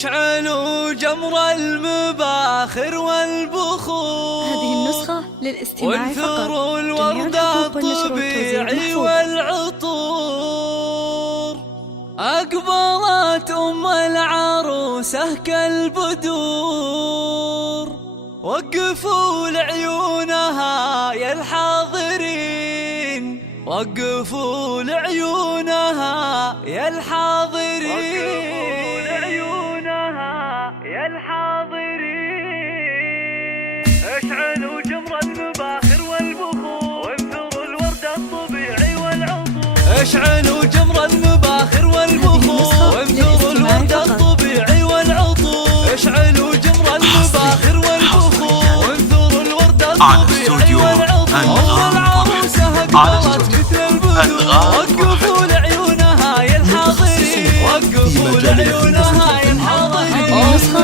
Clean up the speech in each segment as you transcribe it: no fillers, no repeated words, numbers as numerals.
اشعلوا جمر المباخر والبخور. هذه النسخة للاستماع فقط. وانثروا الورد الطبيعي والعطور. أقبلت أم العروسة كالبدور. وقفوا لعيونها يا الحاضرين، وقفوا لعيونها يا الحاضرين، يا الحاضرين. اشعلوا جمر المباخر والبخور. وانثروا الورد الطبيعي والعطور. اشعلوا جمر المباخر والبخور. وانثروا الورد الطبيعي والعطور. اشعلوا جمر المباخر والبخور. وانثروا الورد الطبيعي والعطور. العروسة أقبلت مثل البدور. وقفوا لعيونها يا الحاضرين، وقفوا لعيونها يا الحاضرين.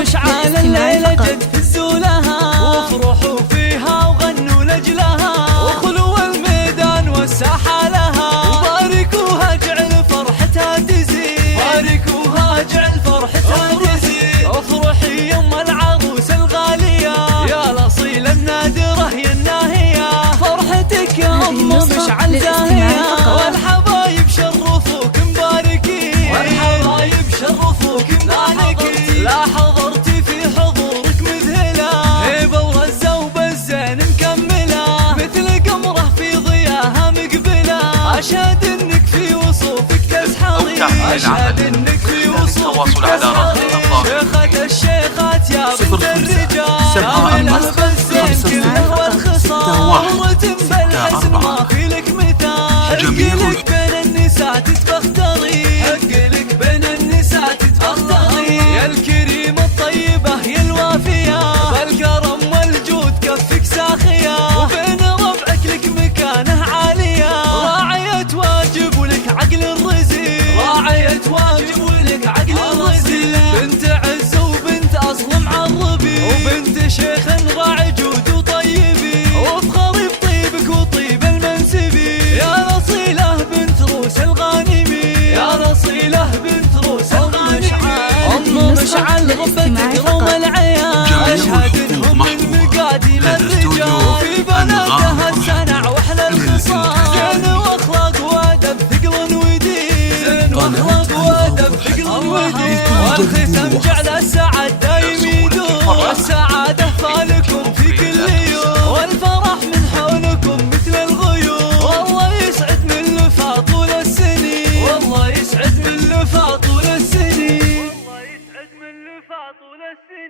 مشعال الليلة جد فزوا لها، وافرحوا فيها وغنوا لجلها، وخلوا الميدان والساحة لها. وباركوها جعل فرحتها تزيد، باركوها جعل فرحتها تزيد. افرحي يم العروس الغالية يا الأصيلة النادرة يا الناهية. فرحتك يا أم مشعل زاهية، والحبايب شرفوك مباركين، والحبايب شرفوك مباركين. لا حضرتي في حضورك مذهلة، هيبة ورزة وبالزين مكملة، مثل قمرة في ضياها مقبلة. أشهد انك في وصوفك تسحرين، أشهد انك في وصوفك تسحرين. شيخة الشيخات يا بنت الرجال، كاملة بالزين كله والخصال. ورتم بالحسن ما في لك مثال. حقلك بين النساء تتبختري، حقلك بين النساء تتبختري. يا الكريمة الطيبة يا الوافية، بالكرم والجود كفك ساخية. وبين ربعك لك مكانة عالية، راعية واجب ولك عقل الرزيل، راعية واجب ولك عقل الرزيل. بنت عز وبنت أصل معربي، وبنت شيخ راعي جود وطيبي. وافخري بطيبك وطيب المنسبي، يا رصيلة بنت روس الغانمي، يا رصيلة بنت روس الغانمي. أم مشعل غبتك روم العيال، أشهد إنهم من مقاديم الرجال. في بناتها السنع وأحلى الخصال، زين وأخلاق وأدب ثقل ودين، زين وأخلاق وأدب ثقل ودين. والختم جعل السعد دايم يدوم، والسعادة فالكم في كل يوم، والفرح من حولكم مثل الغيوم. والله يسعد من لفا طول السنين، والله يسعد من لفا طول السنين، والله يسعد من لفا طول السنين.